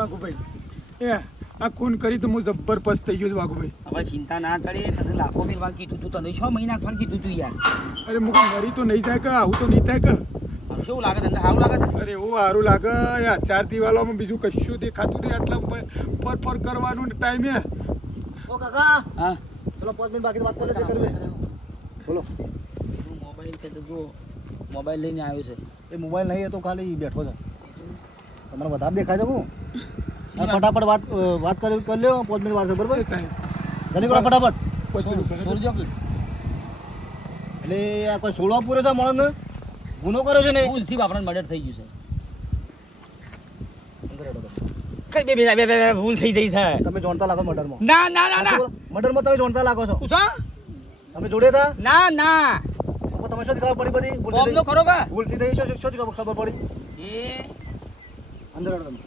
વાઘુભાઈ એ આ ખૂન કરી તો હું જબ્બર પસ્તાઈ ગયો છું વાઘુભાઈ. હવે ચિંતા ના કરી, તને લાખો મેળવા કીધું તું, તને 6 મહિના ખાન કીધું તું યાર. અરે મુક મરી તો નહીં થાય કે આવું તો નહીં થાય કે. હવે કેવું લાગે તને? સારું લાગે છે? અરે એવું સારું લાગે યાર. 4 દિવાલોમાં બીજું કશું દેખાતું નહીં. આટલા પર કરવાનું ટાઈમે. ઓ કાકા હા ચલો 5 મિનિટ બાકી વાત કરે છે કરવે. બોલો. મોબાઈલ કે તો જો મોબાઈલ લઈને આવ્યો છે. એ મોબાઈલ નહીં, એ તો ખાલી બેઠો છે. તમારે વધારે દેખાય છે હું. ફટાફટ વાત કરી લ્યો. 5 મિનિટ વાર છે બરાબર. જલ્દી કરો ફટાફટ. સોરજો કે એટલે આ કોઈ સોળવા પૂરો છે માણસને ગુનો કર્યો છે ને. ભૂલથી આપણને મર્ડર થઈ ગયું છે. કઈ બે ભૂલ થઈ ગઈ છે. તમે જોડતા લાગો મર્ડરમાં. ના ના ના ના મર્ડરમાં તમે જોડતા લાગો છો. પૂછો. તમે જોડે હતા? ના ના તો તમે શું ખબર પડી બધી? બોમ્બ તો ખરો કા? ભૂલથી થઈ શું ખબર પડી? એ અંદર હેડો તમે.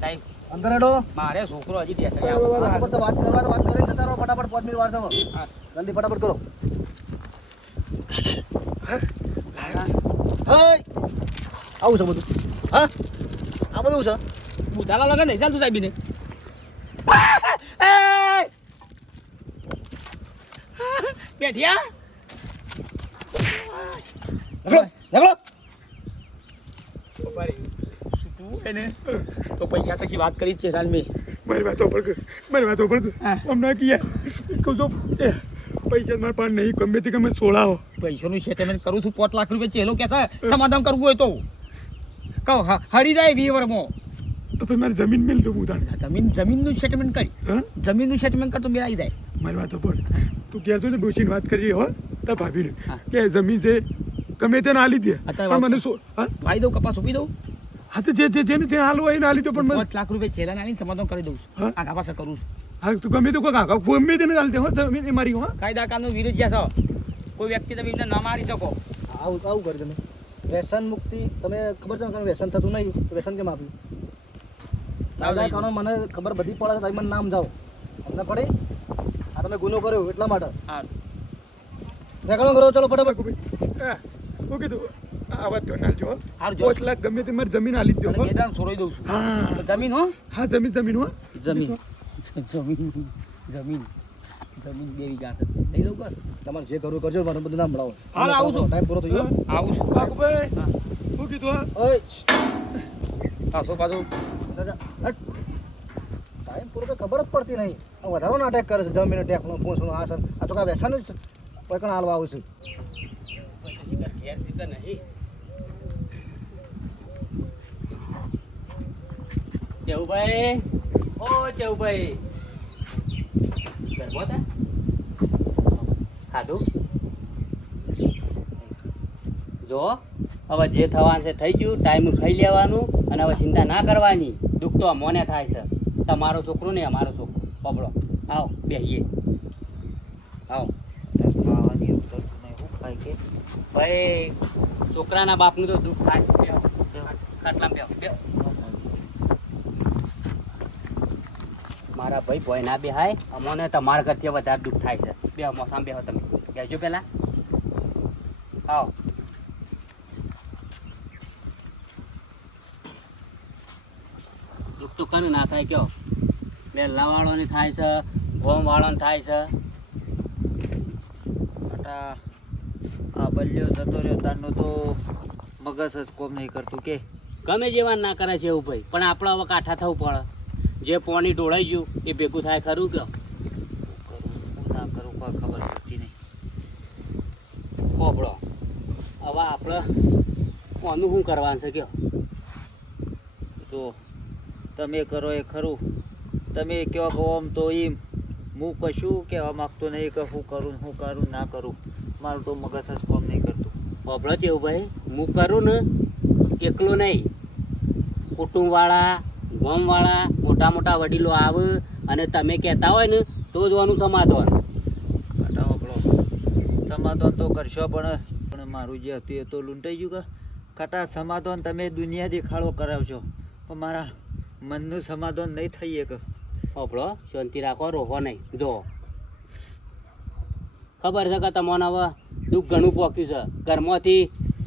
સાહેબ અંદર હેડો. મારે છોકરો હજી દેખાય આવે છે. વાત કરવા વાત કરીને જતા રહો ફટાફટ. 5 મિનિટ વાર છે. હા. જલ્દી ફટાફટ કરો. આવું છે બધું? હા આ બધું છે? બુધાલા લગન નહીં ચાલતું સાહેબ ને. બેઠિયા નીકળો. તો પૈસા પછી વાત કરી જ છે સાલ મેં. મારી વાતો પડક હા. હમણાં કે યાર કહું તો પૈસા મારા પાસે નહીં. ગમે તે ગમે સોળાવો. પૈસાનું સેટલમેન્ટ કરું છું. 5 લાખ રૂપિયા ચેલો કે છે સમાધાન કરવું હોય તો કહો હરી જાય 20 વર્ષમાં. તો પછી મારી જમીન મેળ દઉં હું તારે. જમીનનું સેટલમેન્ટ કરી. હા જમીનનું સેટલમેન્ટ કર તો મેળ આવી જાય. મારી વાતો પડ. તું કહેજો ને ડોશીને વાત કરજે હો તાર ભાભીને હા. કે જમીન છે ગમે તેને હાલી દે. અત્યારે પણ મને હા વાઈ દઉં, કપાસ ઉપી દઉં. હા તો જેને જે હાલવું હોય એને હાલી દો. પણ મને 5 લાખ રૂપિયા છેલ્લા આલીને સમાધાન કરી દઉં છું. હા. આગા પાછળ કરું છું. હા તું ગમે તો કોઈ કાકા ગમે તેને હાલી દે હો. જમીન એ મારી હો. કાયદા કાનૂન વિરુદ્ધ જ્યાં છો કોઈ વ્યક્તિ તમે એમને ન મારી શકો. આવું કરી તમે. વ્યસન મુક્તિ તમે ખબર છે કે વ્યસન થતું નહીં. વ્યસન કેમ આપ્યું? કાયદા કાનૂન મને ખબર બધી પડે છે. તમે મને નામ જાઓ તમને પડી. આ તમે ગુનો કર્યો એટલા માટે. હા ઠેકાણું કરો. ચલો ફટાફટ. ઓકે તું આ વાત તો ના જો. હારું જો. 5 લાખ ગમે તે મારી જમીન હાલી જ દો હો. મેદાન સોરાઈ દઉં છું. હા તો જમીન હો હા જમીન હો. જમીન બે વીઘા છે. લઈ લઉં બસ. તમારે જે કરવું કરજો. મને બધું નામ મળાવો. હાલ આવું છું. ટાઈમ પૂરો થઈ ગયો. આવું છું. બાપુભાઈ હા. શું કીધું હા? ઓય પાછો દાદા હટ. ટાઈમ પૂરો તો ખબર જ પડતી નહીં. આ વધારો નાટક કરે છે. જમીન ટેકનો પહોંચવાનો આ સર. આ તો કાંઈ વ્યસન જ કોઈ પણ હાલવા આવું છે. ચેવુભાઈ, ઓ ચેવુભાઈ, ગરબો હતા? ખાધું? જો હવે જે થવાનું છે થઈ ગયું. ટાઈમ ખાઈ લેવાનું અને હવે ચિંતા ના કરવાની. દુઃખ તો મોને થાય છે. તમારો છોકરો ને અમારો છોકરો. પકડો આવો બેહીએ. આવો ભાઈ, છોકરાના બાપનું તો દુઃખ થાય. ખાટલામાં બેહો. મારા ભાઈ ભોય ના બેહાય. અમોને તમારા કરતી વધારે દુઃખ થાય છે. બેહો મોસામાં બેહો. તમે બેસજો પેલા. આવો દુઃખ તો કને ના થાય કયો? બેલા વાળોને થાય છે, ગોમ વાળોને થાય છે. આ બલ્યો જતો રહ્યો તારનો તો મગજ જ કોમ નહીં કરતું કે ગમે જેવા ના કરે છે એવું ભાઈ. પણ આપણે હવે કાઠા થવું પડે. જે પાણી ઢોળાઈ ગયું એ ભેગું થાય ખરું કયો? હું ના કરું કોઈ ખબર પડતી નહીં. પોપડો હવે આપણે કોનું શું કરવાનું છે કયો? તો તમે કરો એ ખરું. તમે કહો કહો આમ તો એમ. હું કશું કહેવા માગતો નહીં કે શું કરું ના કરું. મારું તો મગજ જ કોમ નહીં કરતું. પોપડો કેવું ભાઈ, હું કરું ને એકલો નહીં. કુટુંબવાળા, ગામવાળા, મોટા મોટા વડીલો આવે અને તમે કહેતા હોય ને તો જ આનું સમાધાન. કાંટા વકડો સમાધાન તો કરશો પણ મારું જે હતું એ તો લૂંટાઈ ગયું કે કાંટા સમાધાન તમે દુનિયા દેખાડો કરાવશો પણ મારા મનનું સમાધાન નહીં થઈ કે. પોપડો શાંતિ રાખો, રોહો નહીં. જો ખબર છે કે તમને હવે દુઃખ ઘણું પોક્યું છે. ઘરમાંથી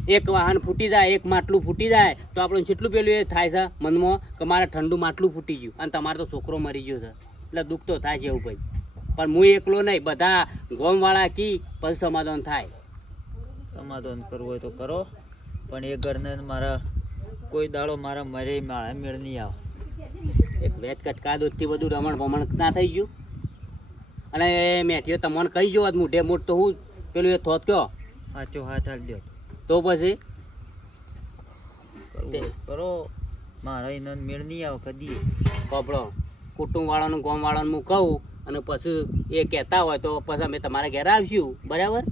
એક વાહન ફૂટી જાય, એક માટલું ફૂટી જાય તો આપણને કેટલું પેલું એ થાય છે મનમાં કે મારે ઠંડુ માટલું ફૂટી ગયું અને તમારે તો છોકરો મરી ગયો છે, એટલે દુઃખ તો થાય છે એવું ભાઈ. પણ હું એકલો નહીં, બધા ગોમવાળા કી પછી સમાધાન થાય. સમાધાન કરવું હોય તો કરો, પણ એ ઘરને મારા કોઈ દાડો મારા મરે મારા મેળ નહીં આવે. એક વેચ કટકા દૂધથી બધું રમણ ભમણ ના થઈ ગયું. અને મેઠીઓ તમને કહી જો મોઢે મોટ તો હું પેલું એ થોત કયો સાચો હાથ હાલ દો તો પછી કરવું હોય કરો, મારા એને મેળ નહીં આવે કદી. કપડો કુટુંબવાળાનું ગામવાળાનું હું કહું અને પછી એ કહેતા હોય તો પછી અમે તમારા ઘરે આવશું, બરાબર?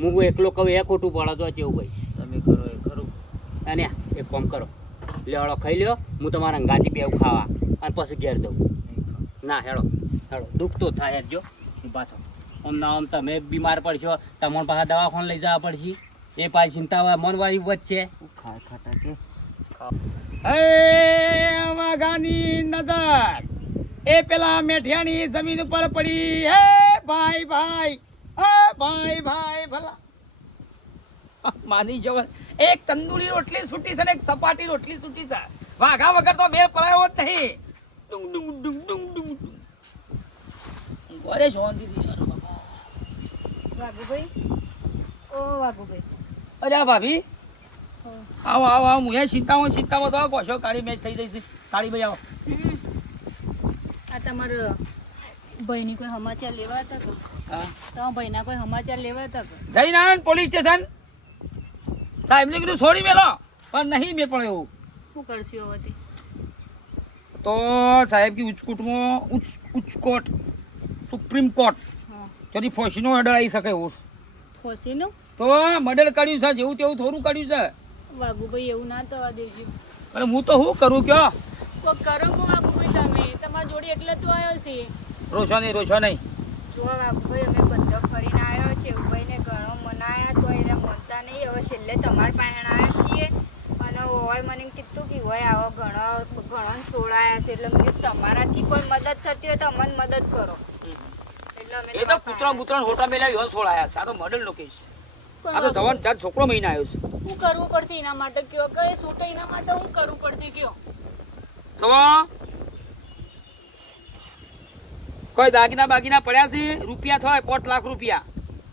હું એકલો કહું એ ખોટું પડે તો કેવું ભાઈ? તમે કરો એ ખરું. અને એક કામ કરો, લેવડો ખાઈ લ્યો, હું તમારા અંગાથી બેવ ખાવા અને પછી ઘેર દઉં. ના હેડો હેડો, દુઃખ તો થાય હેડજો. પાછો આમ ના આમ તમે બીમાર પડશો, તમારા પાસે દવાખાને લઈ જવા પડશે, એ પાછી ચિંતા હોય મનવાળી વચ્ચે. ખાટા કે હે વાઘાની નજર એ પેલા મેઠિયાની જમીન ઉપર પડી. હે ભાઈ ભાઈ, હે ભાઈ ભાઈ ભલા માની જવન એક તંદુરી રોટલી છૂટી છે ને એક સપાટી રોટલી છૂટી છે. વાઘા વગર તો મેળ પડાયો જ નહીં. ડુંગ ડુંગ ડુંગ ડુંગ ડુંગ ડુંગ. ગોરે શાંતિથી યાર બાપા. વાઘુભાઈ, ઓ વાઘુભાઈ, અરે આ ભાભી આવો આવો આવો, હું એ ચિંતામાં તો કોશો કાળી મેચ થઈ જઈશ. કાળી ભાઈ આવો. આ તમારા ભાઈની કોઈ સમાચાર લેવા હતા કે? હા તમારા ભાઈના કોઈ સમાચાર લેવા હતા કે? જઈને આવ્યો ને પોલીસ સ્ટેશન, સાહેબને કીધું છોડી મેલો, પણ નહીં મેં પણ એવું શું કરશું હવે તે? તો સાહેબ કે ઉચ્ચ કોર્ટ સુપ્રીમ કોર્ટ હા, તેથી ફોસીનો ઓર્ડર આવી શકે એવું. ખોસીનું? તો મર્ડર કર્યું છે, જેવું તેવું થોડું કર્યું છે. વાઘુભાઈ એવું ના થવા દેજો. અને હું તો શું કરું કયો? કોક કરો કો વાઘુભાઈ, તમે તમારા જોડે એટલે તો આવ્યો છે. રોશો નહીં જો બાબુભાઈ અમે બધો ફરીને આવ્યો છે, ભાઈને ઘણો મનાયા તો એને મનતા નહીં. હવે છેલ્લે તમારા પાસે આવ્યા છીએ અને હોય મને એમ કીધું કે હોય આવો ઘણો સોળાયા છે, એટલે મેં કીધું તમારાથી કોઈ મદદ થતી હોય તો અમને મદદ કરો. એટલે અમે એ તો કૂતરા બુતરા હોટા મેલા યોન છોડાયા છે. આ તો મર્ડર લોકેશ. આ તો જવાન ચાર છોકરો મહિના આવ્યો છે. શું કરવું પડશે એના માટે કયો? કે છૂટે એના માટે શું કરવું પડશે કયો? સવા કોઈ દાગીના બાગીના પડ્યા છે? રૂપિયા થાય 5 લાખ રૂપિયા.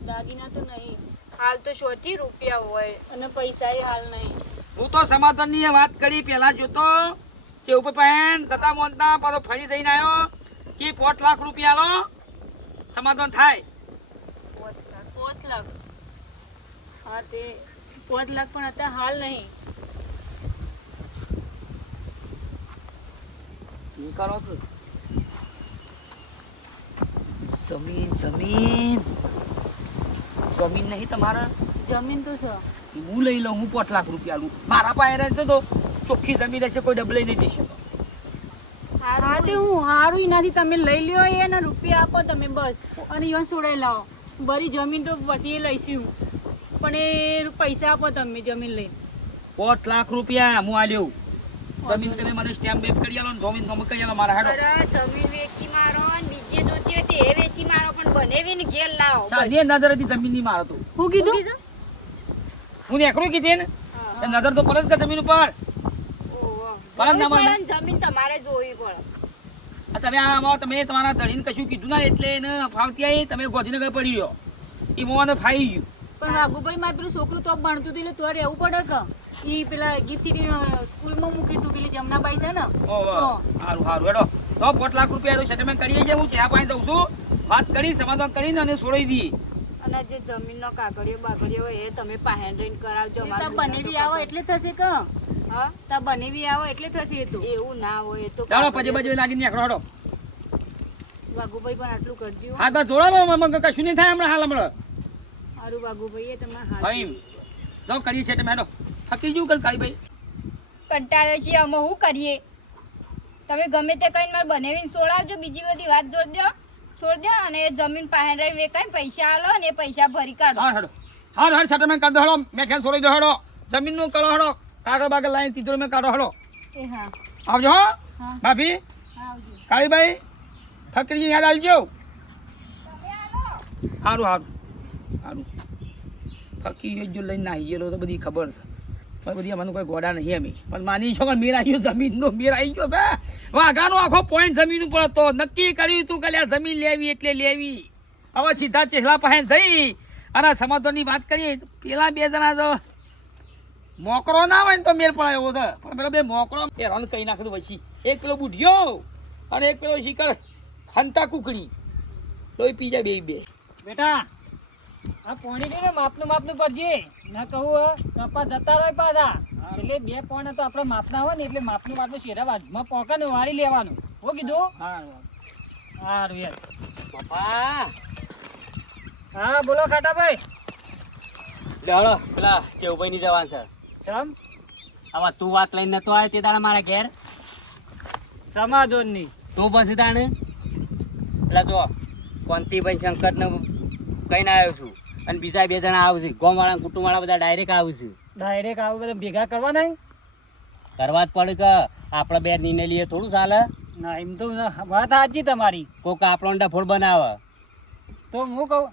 દાગીના તો નહીં હાલ તો શોથી રૂપિયા હોય. અને પૈસા હાલ નહીં. હું તો સમાધાનની વાત કરી પેલા જોતો જે ઉપર પહેન તતા મોનતા પાછો ફરી જઈને આવ્યો કે 5 લાખ રૂપિયા લો સમાધાન થાય. 5 લાખ? હા તે 5 લાખ પણ અત્યારે હાલ નહીં. શું કરો છો? જમીન જમીન જમીન નહીં તમારા? જમીન તો છે. હું લઈ લઉં, હું 5 લાખ રૂપિયા લઉં. મારા પાસે રહેશે તો ચોખ્ખી જમીન રહેશે, કોઈ ડબલ નહીં દેશે. હા તે હું હારું એનાથી તમે લઈ લ્યો એના રૂપિયા આપો તમે બસ, અને યોન છોડાઈ લાવો. બરી જમીન તો પછી લઈશું, પણ એ પૈસા આપો તમે જમીન લઈને. 5 લાખ રૂપિયા હું આલ્યો. જમીન તમે મને સ્ટેમ્પ બેપ કરી આલો ને જમીન તમે કરી આલો મારા હેડો. અરે જમીન વેચી મારો ને બીજી જોતી હોય તો એ વેચી મારો, પણ બનેવીને ઘેર લાવો. સાદી નજરથી જમીન ની મારો તું. શું કીધું? હું એકડું કીધી ને એ નજર તો પડે જ કે જમીન ઉપર. ઓહો. પણ ના જોવી મને. પડે ને જમીન તમારે જોવી પડે. આ તમે આમાં તમે તમારા ધણીને કશું કીધું ના એટલે એને ફાવતી આવી, તમે ગોધીનગર પડી રહ્યો એ મોવાને ફાઈ ગયું. પણ વાઘુભાઈ મારે પેલું છોકરું તો ભણતું હતું એટલે તો રહેવું પડે કે એ પેલા ગિફ્ટ સિટી સ્કૂલમાં મૂકી હતું પેલી જમનાબાઈ છે ને. સારું સારું હેડો તો 5 લાખ રૂપિયા તો સેટલમેન્ટ કરીએ છીએ. હું ચા પાણી દઉં છું, વાત કરી સમાધાન કરીને અને છોડી દઈએ. અને જે જમીનનો કાગળિયો બાગળિયો હોય એ તમે પાસે રહીને કરાવજો. તા અમારે બનેવી આવો એટલે થશે કે? હા, તા બનેવી આવો એટલે થશે એ તો. એવું ના હોય એ તો ચાલો પછી કાગળિયો- બાજુ લાગીને નીકળો હેડો. વાઘુભાઈ પણ આટલું કરજો. હા બસ જોડાવો, કશું નહીં થાય હમણાં હાલ હમણાં. સારું વાઘુભાઈ એ તમારા હા હાથ. એમ જાઓ કરીએ છીએ તમે હેડો. થકી જવું કર કાળીભાઈ. કંટાળે છીએ અમે શું કરીએ? તમે ગમે તે કઈ મારે બનાવીને છોડાવજો, બીજી બધી વાત છોડ દો અને એ જમીન પાસે રહીને વેચાઈને પૈસા આલો અને એ પૈસા ભરી કાઢો. હા હેડો હા સેટલમેન્ટ કરી દો હેડો. મેં ખેલ છોડી દો હેડો. જમીનનું કરો હેડો. કાગળ બાગળ લાવીને તીજોરી મેં કાઢો હેડો. એ હા આવજો હો હા ભાભી. આવજો. કાળીભાઈ ફકરીજી યાદ આવજો. સારું સારું સારું ફકી જો લઈને નાહી ગયેલો તો બધી ખબર છે પણ બધી અમને કોઈ ગોડા નહીં અમે પણ માની છો કે મેર આવી ગયો જમીનનો મેર આવી ગયો છે વાઘાનો આખો પોઈન્ટ જમીન ઉપર હતો નક્કી કર્યું તું કે લ્યા જમીન લેવી એટલે લેવી હવે સીધા ચેહલા પાસે જઈ અને સમાધાનની વાત કરીએ તો પેલા બે જણા તો મોકરો ના હોય ને તો મેર પડાયો છે પણ પેલો બે મોકરો હેરાન કરી નાખ્યું પછી એક પેલો બુઢિયો અને એક પેલો શિકર હંતા કુકડી લોહી પી જાય બે બેટા આ પોણી ને માપનું પડજે ના કહું કપા જતા રહે પાછા એટલે બે પોણ તો આપણે માપના હોય ને એટલે માપનું શેરા વાજમાં પોકા ને વાળી લેવાનું હો કીધું સારું યાર પપ્પા હા બોલો ખાટાભાઈ લે હળો પેલા ચેવભાઈ ની જવાન છે ચમ હવે તું વાત લઈને નતો આવ્યો તે દાડા મારા ઘેર સમાધાનની તું પછી તાણે એટલે જો કોંતીભાઈ શંકર ને કહીને આવ્યો છું અને બીજા બે જણા આવશે ગોમવાળા કુટુંબવાળા બધા ડાયરેક્ટ આવશે ડાયરેક્ટ આવું બધા ભેગા કરવા નહીં કરવા જ પડે કે આપણે બે નિર્ણય લઈએ થોડું ચાલે ના એમ તો વાત સાચી તમારી કોક આપણો ડફોડ બનાવે તો હું કહું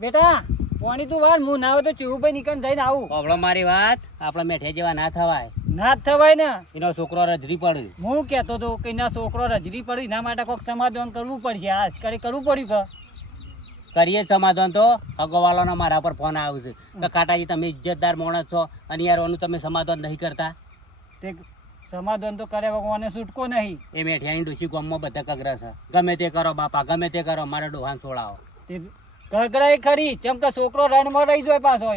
બેટા પાણી તું વાર હું ના હોય તો ચેવુભાઈ નીકળ જઈને આવું હવે મારી વાત આપણે મેઠે જેવા ના થવાય ના જ થવાય ને એનો છોકરો રજરી પડે હું કહેતો હતો કે ના છોકરો રજરી પડી એના માટે કોઈક સમાધાન કરવું પડશે આજ કરી કરવું પડ્યું કે કરીએ સમાધાન તો અગવાલાનો મારા પર ફોન આવશે કે કાટાજી તમે ઇજ્જતદાર માણસ છો અને યાર ઓનું તમે સમાધાન નહીં કરતા તે સમાધાન તો કરે ભગવાને છૂટકો નહીં એ મેઠિયાની ડોશી ગામમાં બધા કગરા છે ગમે તે કરો બાપા ગમે તે કરો મારા ડોહાન છોડાવો તે ગગરાઈ ખરી ચમ કે છોકરો રણમાં રહી જાય પાછો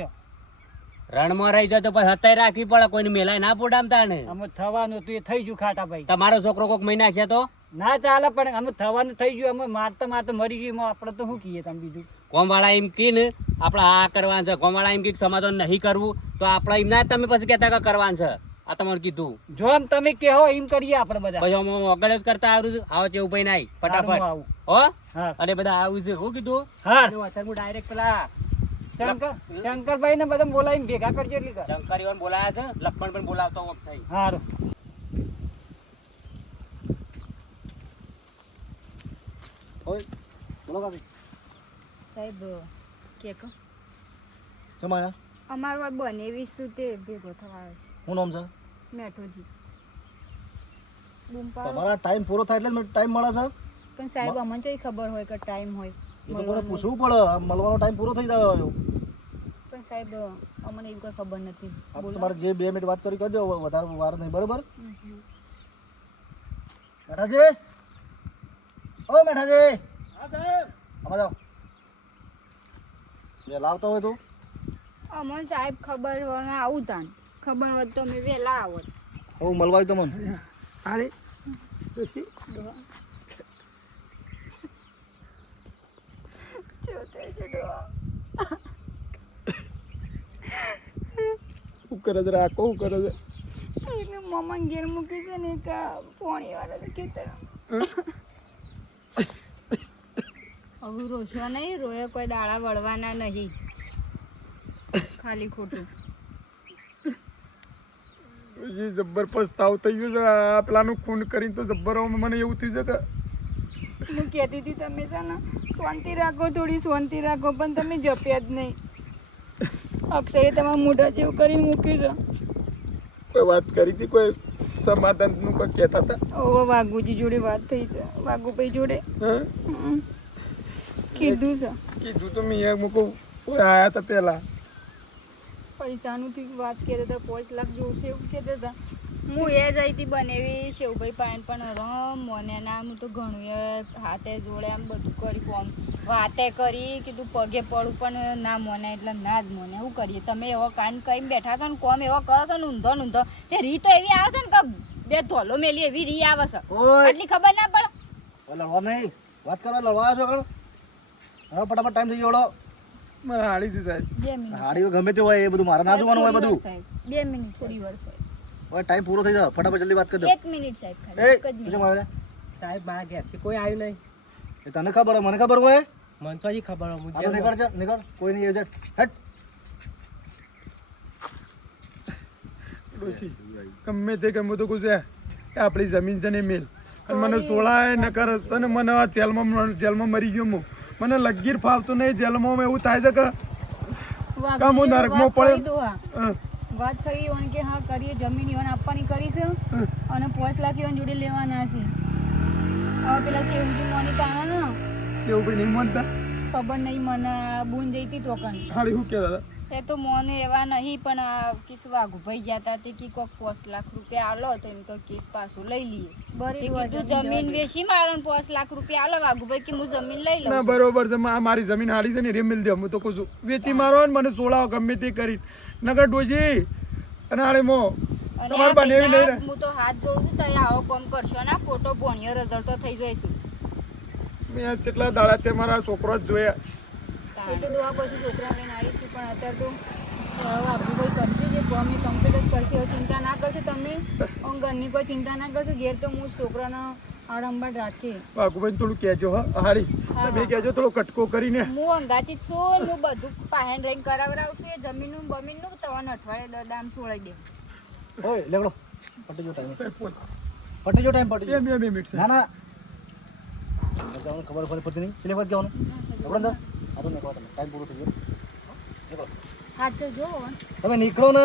રણમાં રહી જાય તો પછી હતાઈ રાખવી પડે કોઈને મેલાય ના પોડામતા ને અમે થવાનું હતું એ થઈ ગયું ખાટા ભાઈ તમારો છોકરો કોઈક મહિના છે તો ના ચાલે પણ અમે થવાનું થઈ ગયું અમે મારતા મરી ગયું આપણે તો શું કહીએ તમે બીજું કોમવાળા એમ કી ને આપણે આ કરવાનું છે કોમવાળા એમ કે સમાધાન નહીં કરવું તો આપણે એમ ના તમે પછી કહેતા કે કરવાનું છે આ તમારે કીધું જો આમ તમે કહો એમ કરીએ આપણે બધા પછી અમે આગળ જ કરતા આવ્યું છે આવો છે ભાઈ નાઈ ફટાફટ આવું હો હા અને બધા આવું છે શું કીધું હા હું ડાયરેક્ટ પેલા શંકરભાઈ ને બધા બોલાવીને ભેગા કરજો એટલી કર શંકરીઓને બોલાયા છે લક્ષ્મણ પણ બોલાવતો વખત થઈ સારું ઓય બોલો કાકી સાહેબ કે કહો જમાયા અમારું બનેવી શું તે ભેગો થવા આવે શું નામ છે મેઠોજી બૂમ પાડો તમારા ટાઈમ પૂરો થાય એટલે ટાઈમ મળે છે પણ સાહેબ અમને તો ખબર હોય કે ટાઈમ હોય એ તો કોઈને પૂછવું પડે આ મળવાનો ટાઈમ પૂરો થઈ જાય પણ સાહેબ અમને એવી કોઈ ખબર નથી આ તો તમારે જે 2 મિનિટ વાત કરી કરજો વધારે વાર નહીં બરાબર મેઠાજી ઓ મેઠાજી હા સાહેબ આમાં જાઓ જે લાવતો હોય તું અમને સાહેબ ખબર હોય આવું તાન ખબર હોત તો અમે વહેલા આવત હું મળવાય તો મને હાલે શું કરે છે રાખો શું કરે છે એટલે મમ્મા ઘેર મૂકી છે ને કે પોણી વાળા ખેતર હવે રોશો નહીં રોયો કોઈ દાડા વળવાના નહીં ખાલી ખોટું પછી જબ્બર પસ્તાવ થઈ ગયો છે આ પેલાનું ખૂન કરીને તો જબ્બર મને એવું થયું છે કે હું કહેતી હતી તમે છે ને શાંતિ રાખો થોડી શાંતિ રાખો પણ તમે જપ્યા જ નહીં અક્ષયે તમારા મોઢા જેવું કરીને મૂક્યું છે કોઈ વાત કરી હતી કોઈ સમાધાનનું કોઈ કહેતા હતા ઓવા વાઘુજી જોડે વાત થઈ છે વાઘુભાઈ જોડે હા કીધું છે કીધું તો મેં મૂકું કોઈ આવ્યા હતા પહેલા પૈસાનું થી વાત કહેતા હતા 5 લાખ જોશે એવું કહેતા હતા હું એ જઈ હતી બનેવી શિવભાઈ પાયન પણ રમ મને ના હું તો ઘણું એ હાથે જોડે આમ બધું કરી કોમ વાતે કરી કીધું પગે પડું પણ ના મોને એટલે ના જ મોને શું કરીએ તમે એવો કાંડ કઈ બેઠા છો ને કોમ એવો કરો છો ને ઊંધો ઊંધો તે રી તો એવી આવે છે ને કે બે ધોલો મેલી એવી રી આવે છે આટલી ખબર ના પડે લડવા નહીં વાત કરવા લડવા આવ્યો છો હવે ફટાફટ ટાઈમ થઈ ગયો મને હાડી છે સાહેબ 2 મિનિટ હાડી ગમે તે હોય એ બધું મારે ના જોવાનું હોય બધું 2 મિનિટ થોડી વાર સાહેબ હવે ટાઈમ પૂરો થઈ જાય ફટાફટ જલ્દી વાત કરજો 1 મિનિટ સાહેબ એ ખાલી 1 જ મિનિટ શું આવે સાહેબ મારા ઘેરથી કોઈ આવ્યું નહીં એ તને ખબર હોય મને ખબર હોય મને તો હજી ખબર હોય આ તો નીકળ છે નીકળ કોઈ નહીં એજન્ટ હટ ડોશી ગમે તે ગમે તો ગુજે આપણી જમીન છે ને મેલ અને મને સોળાય ન કરે છે ને મને આ જેલમાં મરી ગયો હું મને લગીર ફાવતું નહીં જેલમાં એવું થાય છે કે વાઘુભાઈ હું જોડે નરકમાં વાત કરી પડ્યો. દો હા. હા. વાત થઈ ઈવન કે હા કરીએ જમીન ઈવન આપવાની કરી છે અને 5 લાખ ઈવન જોડે લેવાના છે. હવે પેલા કેવજી મોની તાણા ને કેવું ભાઈ નહીં માનતા ખબર નહીં મને બૂન જઈતી તો કણ હાડી શું કહેતા હતા એ તો મોને એવા નહીં પણ આ કિસ વાઘુભાઈ જતા તે કે કોક 5 લાખ રૂપિયા આલો તો એમ તો કેસ પાછું લઈ લઈએ બરી તે દો કીધું જમીન વેચી મારો ને 5 લાખ રૂપિયા આલો વાઘુભાઈ કે હું જમીન લઈ લઉં ના છું. બરોબર છે આ મારી જમીન હારી છે ને રે મિલ દે હું તો કહું છું વેચી મારો ને મને સોળાવો ગમે તે કરી નગર ડોશી અને હાડે મો અને તમારે આ બને એવી નહીં પૈસા હું તો હાથ જોડું છું તો આવો કામ કરશો ના ખોટો ભણ્યો રઝળતો થઈ જઈશું. મેં કેટલા દાડા તે મારા છોકરો જ જોયા એ તો દોવા પછી છોકરા લઈને આવી છું પણ અત્યારે તો વાઘુભાઈ કરશે જે કોમની કમ્પ્લીટ જ કરશે હવે ચિંતા ના કરશો તમે અને ઘરની કોઈ ચિંતા ના કરશો ઘેર તો હું છોકરાનો આડંબર રાખીએ વાઘુભાઈ થોડું કહેજો હા હારી તમે કહેજો થોડો કટકો કરીને હું અંગાતી જ છું ને હું બધું પાહેન રહીને કરાવડાવશું એ જમીનનું બમીનનું તમને અઠવાડિયે દામ છોડાઈ દે. ઓય લેવડો પટી જો ટાઈમ પટી જો ટાઈમ પટી જો. બે મિનિટ ના ના જવાનું ખબર પડતી નહીં કેટલી વખત જવાનું લેવડો અંદર આ તો નીકળો તમે ટાઈમ પૂરો થઈ ગયો નીકળો સાચો જો તમે નીકળો ને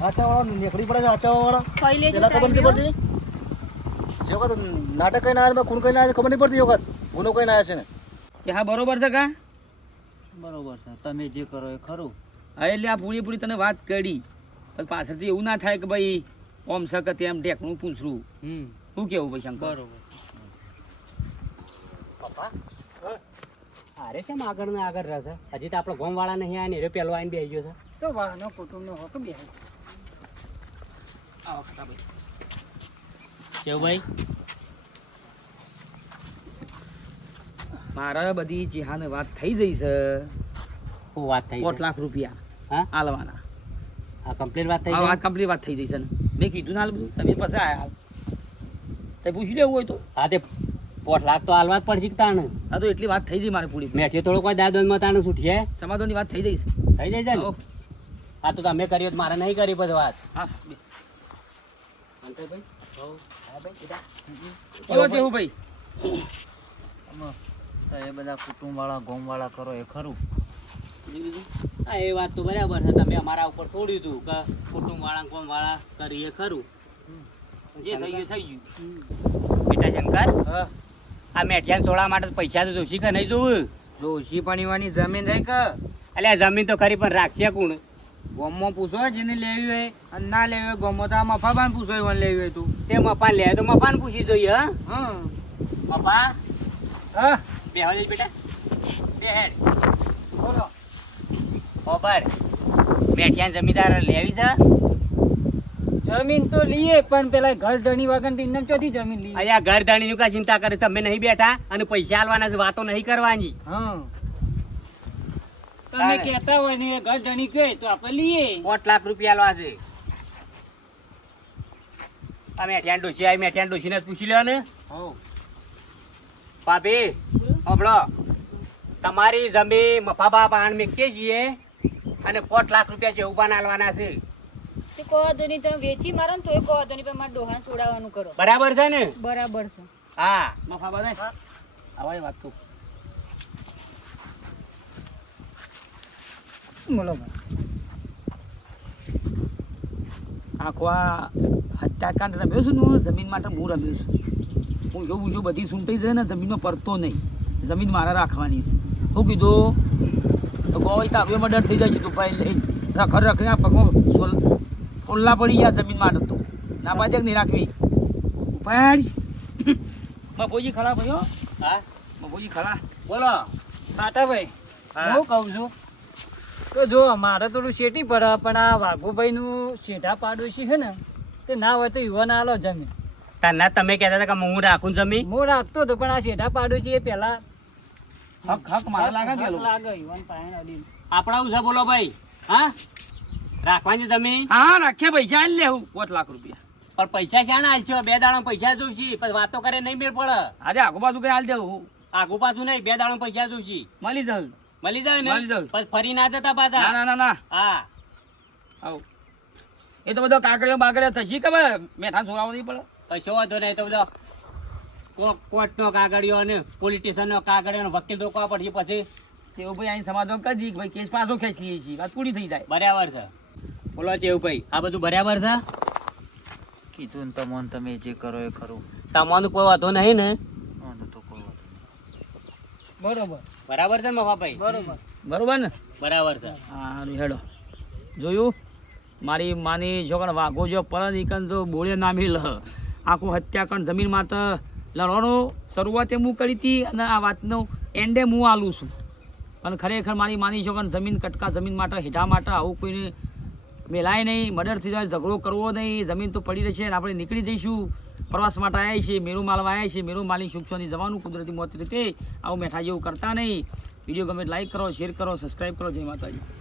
આચાવાળા નીકળી પડે છે આચાવાળા ખાઈ લેજો પેલા ખબર નથી પડતી જે વખત નાટક કઈ ના આવે ખૂન કઈ ના આવે ખબર નહીં પડતી એ વખત ગુનો કઈ ના આવે છે ને કે હા બરોબર છે કા બરોબર છે તમે જે કરો એ ખરું. હા એટલે આ પૂરી તને વાત કરી પણ પાછળથી એવું ના થાય કે ભાઈ ઓમ છે કે તેમ ઢેકણું પૂછરું શું કેવું ભાઈ શંકર બરોબર પપ્પા અરે કેમ આગળ ને આગળ રહેશે હજી તો આપણે ગોમવાળા નહીં આને રે પેલો આવીને બેસી ગયો છે તો વાહનો કુટુંબનો હોક બે આવો ખટા ભાઈ કેવું ભાઈ મારા બધી જેહાને વાત થઈ જઈ છે શું વાત થઈ 5 લાખ રૂપિયા હા આલવાના આ કમ્પ્લીટ વાત થઈ આ ગઈ વાત કમ્પ્લીટ વાત થઈ જઈ છે ને મેં કીધું ના બધું તમે પછી આયા તે પૂછી લેવું હોય તો હા તે 5 લાખ તો હાલવા જ પડશે કે તાણ આ તો એટલી વાત થઈ ગઈ મારે પૂરી મેઠી થોડું કોઈ દાદોમાં તાણ છૂટશે સમાધાનની વાત થઈ જઈ છે થઈ જાય છે ને હો. આ તો તમે કર્યો તો મારે નહીં કરી પછી વાત હા બે. અંકલભાઈ હા ભાઈ બેટા કેવો છે એવું ભાઈ આમાં તો એ બધા કુટુંબવાળા ગોમવાળા કરો એ ખરું. હા એ વાત તો બરાબર છે તમે અમારા ઉપર છોડ્યું હતું કે કુટુંબવાળા કોમવાળા કરીએ ખરું જે થઈ ગયું થઈ ગયું બેટા શંકર આ મેઠિયાને છોડવા માટે તો પૈસા તો જોશી કે નહીં જોવું જોશી પાણીવાની જમીન રહી કે અલ્યા જમીન તો ખરી પણ રાખશે કોણ ગોમમાં પૂછો જેને લેવી હોય અને ના લેવી હોય ગોમમાં તો આ મફાબાન પૂછો એને લેવી હોય તું તે મપાન લે તો મપાન પૂછી જોઈએ હા હા મપા હા બે હવે બેટા બે હેડ બોલો ઓબર મેઠિયાને જમીનદાર લેવી છે જમીન તો લઈએ પણ પેલા ઘર ધણી વગર તો ઇન્દમ ચોથી જમીન લઈએ અહીંયા ઘર ધણીનું કા ચિંતા કરે છે અમે નહીં બેઠા અને પૈસા આલવાના છે વાતો નહીં કરવાની હા તમે કહેતા હોય ને ઘર ધણી કહે તો આપણે લઈએ 5 લાખ રૂપિયા આલવા છે આ મેઠિયાને ડોશી આવી મેઠિયાને ડોશીને જ પૂછી લ્યો ને ભાભી હબળો તમારી જમીન મફાબા પાણ મેકીએ છીએ અને 5 લાખ રૂપિયા છે ઉભા આલવાના છે તે કહો તો નહીં તમે વેચી મારો ને તોય કહો તો નહીં પણ મારે ડોહાને છોડાવવાનું કરો બરાબર છે ને બરાબર છે હા મફા બધા આવા વાત તો બોલો આખો આ હત્યાકાંડ રમ્યો છું ને હું જમીન માટે હું રમ્યો છું હું જોઉં છું બધી સૂંટાઈ જાય ને જમીનમાં પડતો નહીં જમીન મારે રાખવાની છે શું કીધું તો કોઈ તાવે મર્ડર થઈ જાય છે તું ભાઈ લઈ રખડીને આ પગમાં ફોલ્લા પડી ગયા જમીન માટે તો ના પાડે નહીં રાખવી ઉપાડી મફોજી ખરા ભાઈઓ હા મફોજી ખરા બોલો ખાટાભાઈ હા. હું કહું છું તો જો મારે થોડું શેટી પડે પણ આ વાઘુભાઈનું શેઠા પાડોશી છે ને તે ના હોય તો યુવાન આલો જમીન તને તમે કહેતા હતા કે હું રાખું જમીન હું રાખતો હતો પણ આ શેઠા પાડોશી એ પેલા હક મારે લાગે પેલો લાગે યુવાન પાયણ અડીને આપણા છે બોલો ભાઈ હા રાખવાની જમીન હા રાખ્યા પૈસા આલી લેવું 5 લાખ રૂપિયા પણ પૈસા શાના હાલશો 2 દાડા પૈસા જોઈશી પછી વાતો કરે નહીં મેળ પડે આજે આગુ બાજુ કઈ હાલ દેવું આગુ પાછું નહીં 2 દાડા પૈસા જોઈશી મળી જાવ મળી જાય મળી ને જાય. પછી ફરી ના જતા ના પાછા ના ના ના હા આવ એ તો બધો કાકડીઓ બાકડીઓ થશી ખબર મેઠા સોરાવો નહીં પડે કશો વાંધો નહીં તો બધો કોર્ટનો કાગળિયો અને પોલીસ સ્ટેશનનો કાગળિયો અને વકીલ રોકવા પડશે પછી તેવું ભાઈ અહીં સમાધાન કરી દી કે ભાઈ કેસ પાછો ખેંચી લઈએ છીએ વાત પૂરી થઈ જાય. બરાબર છે બોલો ચેવુભાઈ આ બધું બરાબર છે કીધું ને તમોન તમે જે કરો એ ખરું. તમારું કોઈ વાંધો નહીં ને વાંધો તો કોઈ વાંધો નહીં. બરોબર બરાબર છે ને મફાભાઈ બરોબર બરોબર ને? બરાબર છે હારું હેડો જોયું મારી માની છોકરા વાઘો જો પરત ઈકન તો બોલે ના મિલ આખું હત્યાકાંડ જમીન માટે લડવાનું શરૂઆત હું કરી હતી અને આ વાતનો એન્ડે હું આલું છું. પણ ખરેખર મારી માની છોકરાને જમીન કટકા જમીન માટે હેઠા માટે આવું કોઈને મેલાય નહીં, મર્ડર થઈ જાય, ઝઘડો કરવો નહીં, જમીન તો પડી રહેશે અને આપણે નીકળી જઈશું. પ્રવાસ માટે આવ્યા છીએ, મેરું માલવા આવ્યા છીએ, મેરું માલની સુખ શાંતિ જવાનું કુદરતી મોત રીતે આવું મેઠા જેવું કરતા નહીં. વિડીયો ગમે લાઈક કરો, શેર કરો, સબસ્ક્રાઈબ કરો. જય માતાજી.